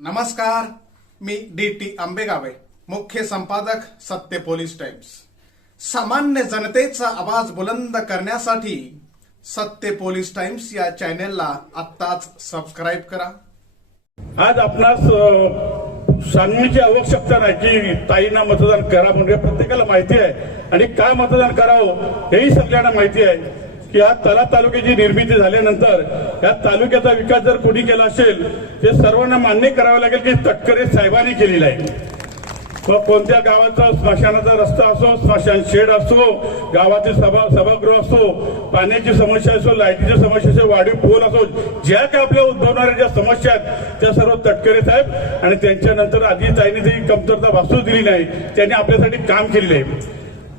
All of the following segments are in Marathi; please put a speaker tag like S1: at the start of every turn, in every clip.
S1: नमस्कार मी डी टी आंबेगावे मुख्य संपादक सत्य पोलीस टाइम्स. सामान्य जनतेचा आवाज बुलंद करण्यासाठी सत्य पोलीस टाइम्स या चॅनेलला आत्ताच सबस्क्राईब करा.
S2: आज आपणास सांगण्याची आवश्यकता नाही की ताईंना मतदान करा म्हणजे प्रत्येकाला माहिती आहे. आणि का मतदान करावं हेही सगळ्यांना माहिती आहे. की आज तला तालुक्याची निर्मिती झाल्यानंतर या तालुक्याचा विकास जर कोणी केला असेल ते सर्वांना मान्य करावं लागेल की तटकरे साहेबांनी केलेला आहे. मग कोणत्या गावाचा स्मशानाचा रस्ता असो स्मशान शेड असो गावातील सभा सभागृह असो पाण्याची समस्या असो लाईटीची समस्या असो वाढीव पूल असो ज्या काय आपल्या उद्भवणाऱ्या ज्या समस्या आहेत त्या सर्व तटकरे साहेब आणि त्यांच्यानंतर आधी ताईने ती कमतरता भासू दिली नाही त्यांनी आपल्यासाठी काम केलेलं आहे.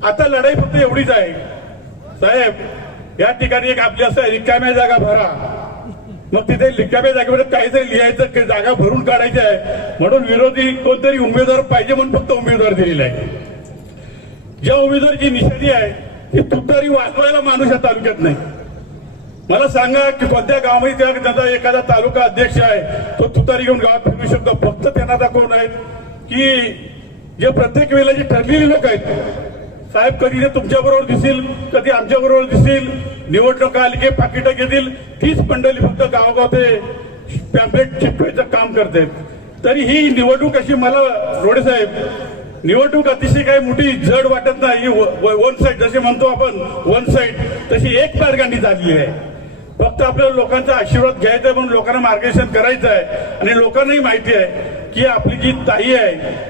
S2: आता लढाई फक्त एवढीच आहे. साहेब या ठिकाणी एक आपली असं रिकाम्या जागा भरा. मग तिथे रिकाम्या जागेवर काहीतरी लिहायचं की जागा भरून काढायची आहे. म्हणून विरोधी कोणतरी उमेदवार पाहिजे म्हणून फक्त उमेदवार दिलेला आहे. ज्या उमेदवारची निषेधी आहे ती तुतारी वाचवायला माणूस या तालुक्यात नाही. मला सांगा की कोणत्या गावामध्ये त्या त्याचा एखादा तालुका अध्यक्ष आहे तो तुतारी घेऊन गावात फिरू शकतो. फक्त त्यांना दाखवून आहेत की जे प्रत्येक वेळेला जे ठरलेली लोक आहेत साहेब कधी ते तुमच्या बरोबर दिसतील कधी आमच्या बरोबर दिसतील निवडणूक आली की पाकिटं घेतील? तीच मंडळी फक्त गावोगाव ते पॅम्पलेट चिपवायचं काम करते तरी ही निवडणूक अशी मला रोडे साहेब निवडणूक अतिशय काही मोठी जड वाटत नाही. वन साईड जसे म्हणतो आपण वन साईड तशी एक मार्गाने झालेली आहे. फक्त आपल्याला लोकांचा आशीर्वाद घ्यायचा आहे म्हणून लोकांना मार्गदर्शन करायचं आहे. आणि लोकांनाही माहिती आहे की आपली जी ताई आहे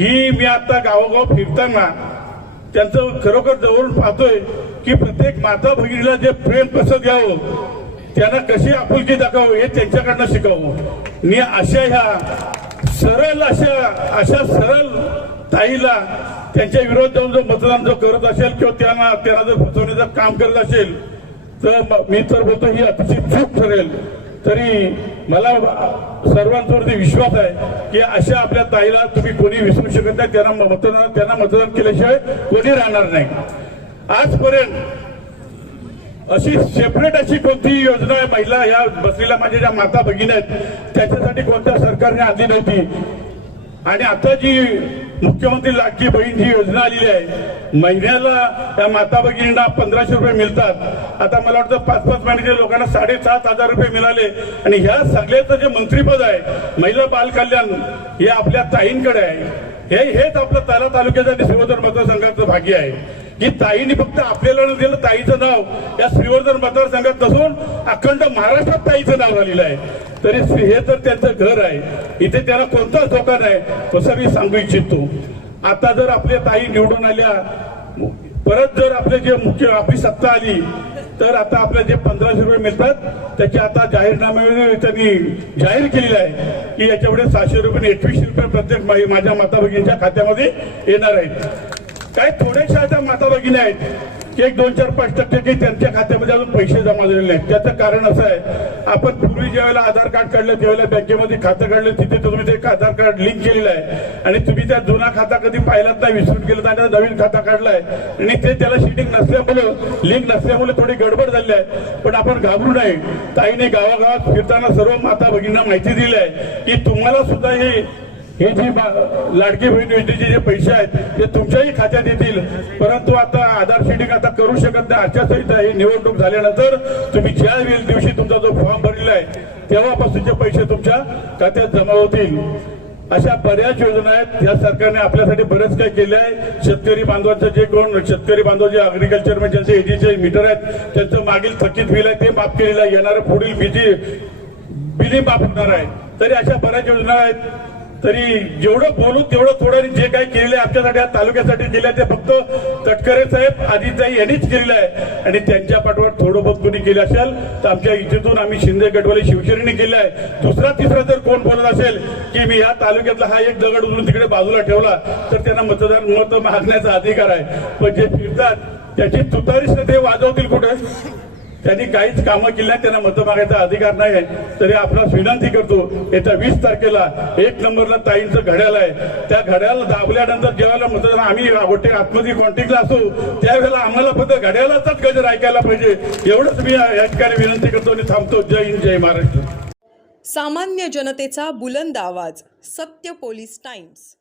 S2: ही मी आता गावोगाव फिरताना त्यांचं खरोखर जवळून पाहतोय की प्रत्येक माता भगिनीला जे प्रेम कसं द्यावं त्यांना कशी आपुलकी दाखवावं हे त्यांच्याकडनं शिकावं. मी अशा ह्या सरळ अशा अशा सरळ ताईला त्यांच्या विरोध जाऊन जो मतदान जो करत असेल किंवा त्यांना त्यांना जर फसवण्याचं काम करत असेल तर मी तर बोलतो ही अतिशय चूक ठरेल. तरी मला सर्वांवरती विश्वास आहे की अशा आपल्या ताईला तुम्ही कोणी विसरू शकत नाही. त्यांना मतदान त्यांना मतदान केल्याशिवाय कोणी राहणार नाही. आजपर्यंत अशी सेपरेट अशी कोणतीही योजना आहे महिला या बसलेल्या माझ्या ज्या माता भगिनी आहेत त्याच्यासाठी कोणत्या सरकारने आधी नव्हती. आणि आता जी मुख्यमंत्री लाडकी बहीण ही योजना आलेली आहे. महिन्याला त्या माता भगिनींना पंधराशे रुपये मिळतात. आता मला वाटतं पाच पाच महिन्याच्या लोकांना साडेसात हजार रुपये मिळाले. आणि ह्या सगळ्याचं जे मंत्रीपद आहे महिला बाल कल्याण हे आपल्या ताईंकडे आहे. हे हेच आपलं ताला तालुक्याचं आणि श्रीवर्धन मतदारसंघाचं भाग्य आहे. की ताईने फक्त आपल्याला न दिलं ताईचं नाव या श्रीवर्धन मतदारसंघात नसून अखंड महाराष्ट्रात ताईचं नाव झालेलं आहे. तरी हे तर त्यांचं घर आहे इथे त्याला कोणताच धोका नाही. तसं मी सांगू इच्छितो. आता जर आपल्या ताई निवडून आल्या परत जर आपले जे मुख्य आपली सत्ता आली तर आता आपल्या जे पंधराशे रुपये मिळतात त्याचे आता जाहीरनाम्याने त्यांनी जाहीर केलेलं आहे की याच्यापुढे सहाशे रुपये आणि एकवीसशे रुपये प्रत्येक माझ्या माता भगिनीच्या खात्यामध्ये येणार आहेत. काही थोड्याशा आता माता भगिनी आहेत एक दोन चार पाच टक्के की त्यांच्या खात्यामध्ये अजून पैसे जमा झालेले आहेत त्याचं कारण असं आहे आपण पूर्वी ज्यावेळेला आधार कार्ड काढलं त्यावेळेला बँकेमध्ये खातं काढलं तिथे तुम्ही ते आधार कार्ड लिंक केलेलं आहे. आणि तुम्ही त्या जुना खाता कधी पाहिलात नाही विसरून गेलं आणि नवीन खाता काढलाय आणि ते त्याला शिटिंग नसल्यामुळं लिंक नसल्यामुळे थोडी गडबड झाली आहे. पण आपण घाबरू नये ताईने गावागावात फिरताना सर्व माता भगिनींना माहिती दिली आहे की तुम्हाला सुद्धा हे हे जी बा- लाडकी बहीण योजनेचे जे पैसे आहेत ते तुमच्याही खात्यात येतील. परंतु आता आधार शेडिंग आता करू शकत नाही. आचारसंहिता ही निवडणूक झाल्यानंतर तुम्ही ज्या दिवशी तुमचा जो फॉर्म भरलेला आहे तेव्हापासूनचे पैसे तुमच्या खात्यात जमा होतील. अशा बऱ्याच योजना आहेत. या सरकारने आपल्यासाठी बरेच काही केले आहे शेतकरी बांधवांचं जे कोण शेतकरी बांधव जे अग्रिकल्चर म्हणजे ज्यांचे एडीचे मीटर आहेत त्यांचं मागील थकीत बिल आहे ते माफ केलेलं आहे. येणारं पुढील बिजी बिली माफ होणार आहे तरी अशा बऱ्याच योजना आहेत. तरी जेवढं बोलू तेवढं थोडं जे काही केलेलं आहे आमच्यासाठी या तालुक्यासाठी केलं ते फक्त तटकरे साहेब आदिताई यांनीच केलेलं आहे. आणि त्यांच्या पाठवर थोडं बहुत कोणी केलं असेल तर आमच्या इथेतून आम्ही शिंदे गडवाली शिवसेनेने केलं आहे. दुसरा तिसरा जर कोण बोलत असेल की मी या तालुक्यातला हा एक दगड उचलून तिकडे बाजूला ठेवला तर त्यांना मतदान मत मागण्याचा अधिकार आहे. पण जे फिरतात त्याची तुतारीच ते वाजवतील कुठे? त्यांनी काहीच कामं केली नाही त्यांना मतं मागायचा अधिकार नाही आहे. तरी आपणास विनंती करतो येत्या वीस तारखेला एक नंबरला ताईंचं घड्याल आहे. त्या घड्याला दाबल्यानंतर जेव्हा मतदान आम्ही गोटे आतमध्ये कॉन्टॅक्टला असू त्यावेळेला आम्हाला फक्त घड्यालाचाच गजर ऐकायला पाहिजे. एवढंच मी या या ठिकाणी विनंती करतो आणि थांबतो. जय हिंद जय महाराष्ट्र.
S3: सामान्य जनतेचा बुलंद आवाज सत्य पोलीस टाइम्स.